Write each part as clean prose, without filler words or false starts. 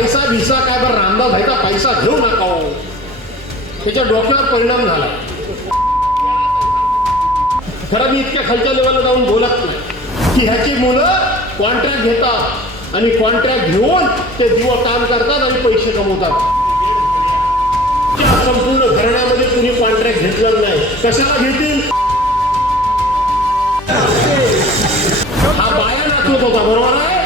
पैसा भिसा काय बरं रामदास भाईचा पैसा घेऊ नका हो. त्याच्या डोक्यावर परिणाम झाला. खरं मी इतक्या खालच्या लेवलला जाऊन बोलत नाही की ह्याची मुलं कॉन्ट्रॅक्ट घेतात आणि कॉन्ट्रॅक्ट घेऊन ते दिवस काम करतात आणि पैसे कमवतात. संपूर्ण घराण्यामध्ये कुणी कॉन्ट्रॅक्ट घेतलं नाही. कशाला घेतील? हा बाया नाचवत होता, बरोबर आहे.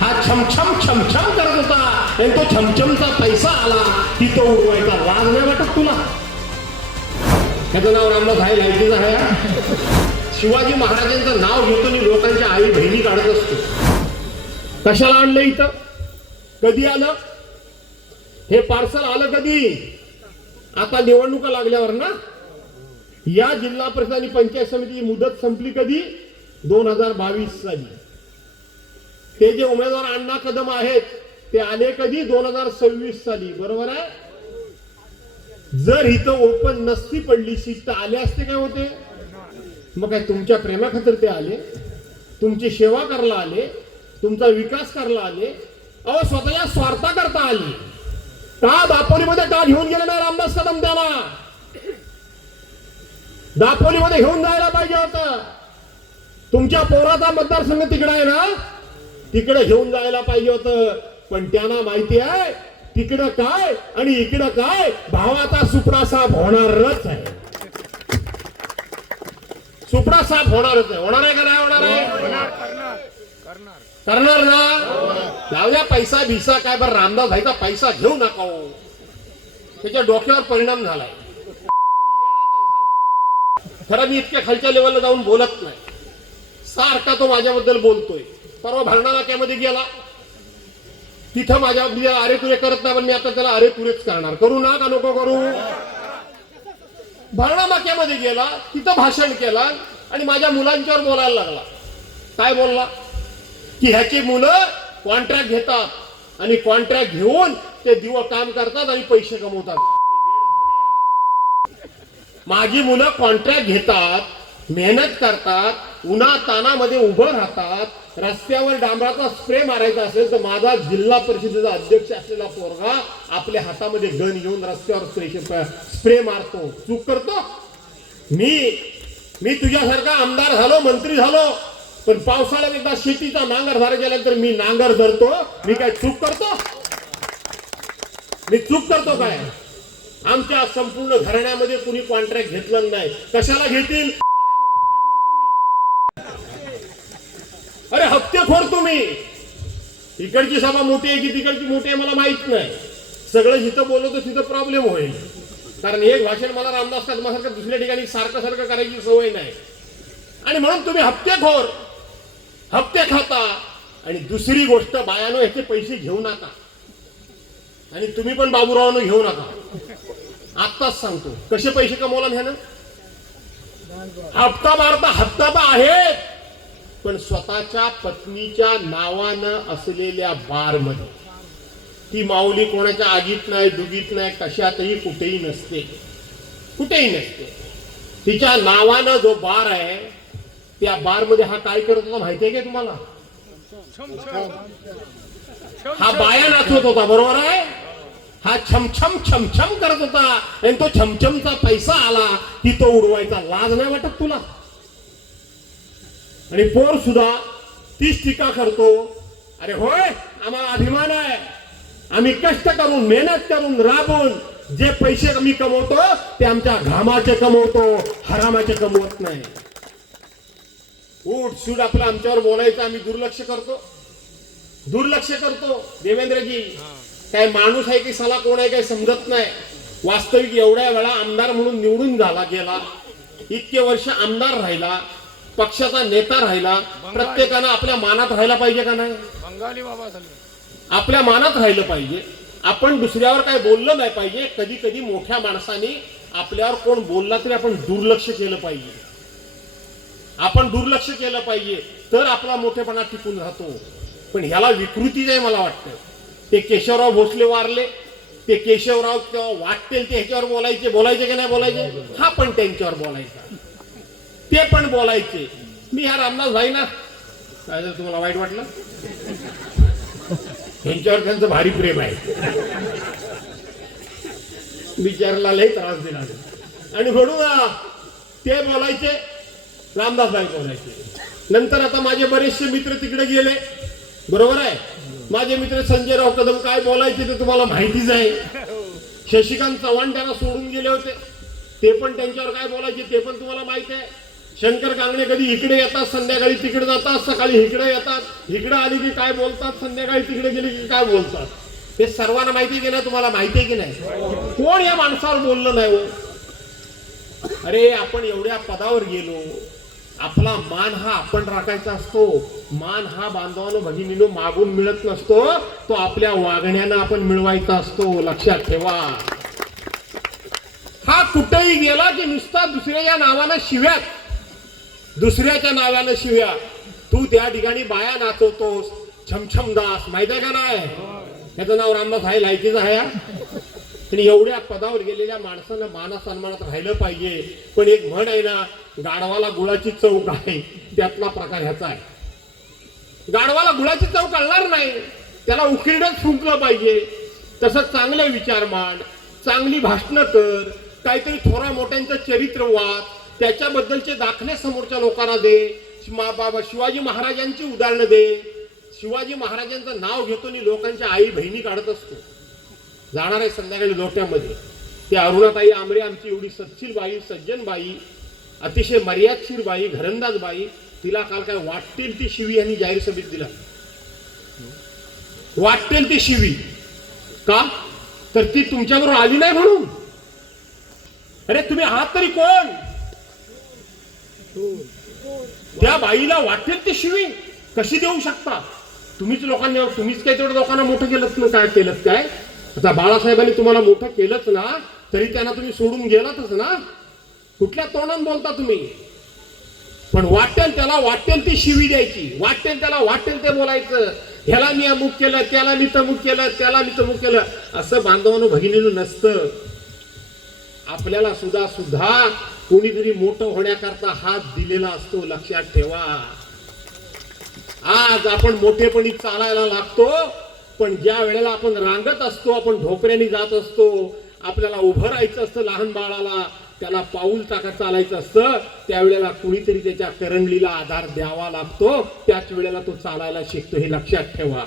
हा छमछम छमछम करत होता आणि तो छमछमचा पैसा आला तिथं उडवायचा लाज नाही वाटत तुला? त्याचं नाव रामदास आहे, लायकीचं आहे. शिवाजी महाराजांचं नाव घेतो आणि लोकांच्या आई बहिणी काढत असतो. कशाला आणलं इथं? कधी आलं हे पार्सल? आलं कधी? आता निवडणुका लागल्यावर ना. या जिल्हा परिषद आणि पंचायत समितीची मुदत संपली कधी? 2022 साली. ते जे उमेदवार अण्णा कदम आहेत ते आले कधी? 2026 साली, बरोबर आहे. जर इथं ओपन नसती पडली सीट तर आले असते काय होते? मग काय तुमच्या प्रेमाखातर ते आले? तुमची सेवा करायला आले? तुमचा विकास करायला आले? अहो स्वतःच्या स्वार्था करता आले. का दापोलीमध्ये का घेऊन गेले नाही रामदास कदम? त्याला दापोलीमध्ये घेऊन जायला पाहिजे होतं. तुमच्या पोराचा मतदारसंघ तिकडे आहे ना, तिकडे घेऊन जायला पाहिजे होतं. पण त्यांना माहिती आहे तिकडं काय आणि इकडं काय, भावाचा सुपडा साफ होणारच आहे. सुपडा साफ होणारच आहे. होणार आहे का नाही होणार आहे? करणार ना. जाऊया पैसा भिसा काय बरं रामदास भाईचा पैसा घेऊ नका हो. त्याच्या डोक्यावर परिणाम झालाय. खरं मी इतक्या खालच्या लेवलला जाऊन बोलत नाही. सारखा तो माझ्याबद्दल बोलतोय. परवा भरणा नाक्यामध्ये गेला, तिथं माझ्या अरे तुरे करत नाही, पण मी आता त्याला अरे तुरेच करणार. करू ना का नको करू? भरणा नाक्यामध्ये गेला, तिथं भाषण केला आणि माझ्या मुलांच्यावर बोलायला लागला. काय बोलला? की ह्याची मुलं कॉन्ट्रॅक्ट घेतात आणि कॉन्ट्रॅक्ट घेऊन ते दिवस काम करतात आणि पैसे कमवतात. माझी मुलं कॉन्ट्रॅक्ट घेतात, मेहनत करतात, उन्हा तानामध्ये उभं राहतात. रस्त्यावर डांबराचा स्प्रे मारायचा असेल तर माझा जिल्हा परिषदेचा अध्यक्ष असलेला पोरगा आपल्या हातामध्ये गन घेऊन रस्त्यावर स्प्रे मारतो. चूक करतो? मी तुझ्यासारखा आमदार झालो, मंत्री झालो, पण पावसाळ्यात एकदा शेतीचा नांगर धरा गेल्यानंतर मी नांगर धरतो. मी काय चूक करतो? मी चूक करतो काय? आमच्या संपूर्ण घराण्यामध्ये कुणी कॉन्ट्रॅक्ट घेतलं नाही. कशाला घेतील? अरे हप्तेखोर तुम्ही. इकडची सभा मोठी आहे की तिकडची मोठी आहे मला माहित नाही. सगळं जिथं बोलतो तिथं प्रॉब्लेम होईल. कारण एक भाषण मला रामदास कदमासारखं दुसऱ्या ठिकाणी सारखं सारखं करायची सवय नाही. आणि म्हणून तुम्ही हप्तेखोर, हप्ते खाता. आणि दुसरी गोष्ट, बायानो याचे पैसे घेऊ नका. आणि तुम्ही पण बाबूरावांनो घेऊ नका. आत्ताच सांगतो कसे पैसे कमवला ह्यानं. हप्ता मारता हप्ता तर आहे, पण स्वतःच्या पत्नीच्या नावानं असलेल्या बार मध्ये. ती माऊली कोणाच्या आगीत नाही, दुगीत नाही, कशातही कुठेही नसते, कुठेही नसते. तिच्या नावानं जो बार आहे त्या बार मध्ये हा काय करत होता माहिती आहे का तुम्हाला? हा बाया नाचवत होता, बरोबर आहे. हा छमछम छमछम करत होता आणि तो छमछमचा पैसा आला की तो उडवायचा लाज नाही वाटत तुला? आणि पोर सुद्धा तीच टीका करतो. अरे होय, आम्हाला अभिमान आहे. आम्ही कष्ट करून, मेहनत करून, राबून जे पैसे आम्ही कमवतो ते आमच्या घामाचे कमवतो, हरामाचे कमवत नाही. उठ सूट आपलं आमच्यावर बोलायचं, आम्ही दुर्लक्ष करतो. देवेंद्रजी काय माणूस आहे की साला कोण आहे काय समजत नाही. वास्तविक एवढ्या वेळा आमदार म्हणून निवडून गेला, इतके वर्ष आमदार राहिला, पक्षाचा नेता राहिला. प्रत्येकानं आपल्या मानात राहायला पाहिजे का नाही? बंगाली बाबा आपल्या मानात राहिलं पाहिजे. आपण दुसऱ्यावर काय बोललं नाही पाहिजे. कधी कधी मोठ्या माणसाने आपल्यावर कोण बोलला तरी आपण दुर्लक्ष केलं पाहिजे. आपण दुर्लक्ष केलं पाहिजे तर आपला मोठेपणा टिकून राहतो. पण ह्याला विकृतीच आहे मला वाटतं. ते केशवराव भोसले वारले, ते केशवराव तेव्हा वाटतील ते ह्याच्यावर बोलायचे की नाही बोलायचे? हा पण त्यांच्यावर बोलायचा, ते पण बोलायचे. मी ह्या रामदास भाई ना, काय झालं तुम्हाला वाईट वाटलं? ह्यांच्यावर त्यांचं भारी प्रेम आहे. बिचाराला लई त्रास दिला आणि म्हणून ते बोलायचे, रामदास भाई बोलायचे. नंतर आता माझे बरेचसे मित्र तिकडे गेले, बरोबर आहे. माझे मित्र संजय राव कदम काय बोलायचे ते तुम्हाला माहितीच आहे. शशिकांत चव्हाण त्यांना सोडून गेले होते, ते पण त्यांच्यावर काय बोलायचे ते पण तुम्हाला माहिती आहे. शंकर कांगणे कधी इकडे येतात, संध्याकाळी तिकडे जातात, सकाळी इकडे येतात, इकडे आली की काय बोलतात, संध्याकाळी तिकडे गेली की काय बोलतात, हे सर्वांना माहिती की नाही? तुम्हाला माहिती आहे की नाही? कोण या माणसावर बोललं नाही हो? अरे आपण एवढ्या पदावर गेलो, आपला मान हा आपण राखायचा असतो. मान हा बांधवानो भगिनीनो मागून मिळत नसतो, तो आपल्या वागण्यानं आपण मिळवायचा असतो. लक्षात ठेवा. हा कुठेही गेला की नुसता दुसऱ्याच्या नावानं शिव्या, दुसऱ्याच्या नावानं शिव्या. तू त्या ठिकाणी बाया नाचवतोस, छमछम दास, माहिती आहे का नाही? त्याचं नाव रामदास आहे, लायकीच आहे. आणि एवढ्या पदावर गेलेल्या माणसानं माना सन्मानात राहिलं पाहिजे. पण एक म्हण आहे ना, गाढवाला गुळाची चव काय, त्यातला प्रकार ह्याचा आहे. गाढवाला गुळाची चव कळणार नाही, त्याला उकिरडच फुंकलं पाहिजे. तसं चांगले विचार मांड, चांगली भाषणं कर, काहीतरी थोरा मोठ्यांचं चरित्र वाच, त्याच्याबद्दलचे दाखले समोरच्या लोकांना दे. शिवाजी महाराजांची उदाहरणं दे. शिवाजी महाराजांचं नाव घेतो आणि लोकांच्या आई बहिणी काढत असतो. जाणार आहे संध्याकाळी लोट्यामध्ये. ते अरुणाताई आमरे आमची एवढी सत्शील बाई, सज्जन बाई, अतिशय मर्यादशीर बाई, घरंदाज बाई, तिला काल काय वाटेल ती शिवी यांनी जाहीर सभेत दिला. वाटेल ती शिवी का? तर ती तुमच्याबरोबर आली नाही म्हणून. अरे तुम्ही आहात तरी कोण? त्या बाईला वाटेल ती शिवी कशी देऊ शकता? तुम्हीच लोकांनी, तुम्हीच काय तेवढं लोकांना मोठं केलं ना, काय केलं काय? आता बाळासाहेबांनी तुम्हाला मोठं केलंच ना, तरी त्यांना तुम्ही सोडून गेलातच ना. कुठल्या तोंडाने बोलता तुम्ही? पण वाटेल त्याला वाटेल ती शिवी द्यायची, वाटेल त्याला वाटेल ते बोलायचं. ह्याला मी अमुक केलं, त्याला मी तमुक केलं, त्याला मी तमुक केलं, असं बांधवानं भगिनीनं नसतं. आपल्याला सुद्धा कोणीतरी मोठं होण्याकरता हात दिलेला असतो. लक्षात ठेवा. आज आपण मोठेपणी चालायला लागतो, पण ज्या वेळेला आपण रांगत असतो, आपण ढोकऱ्याने जात असतो, आपल्याला उभं राहायचं असतं, लहान बाळाला त्याला पाऊल टाकत चालायचं असतं, त्यावेळेला कुणीतरी त्याच्या करंगलीला आधार द्यावा लागतो. त्याच वेळेला तो चालायला शिकतो. हे लक्षात ठेवा.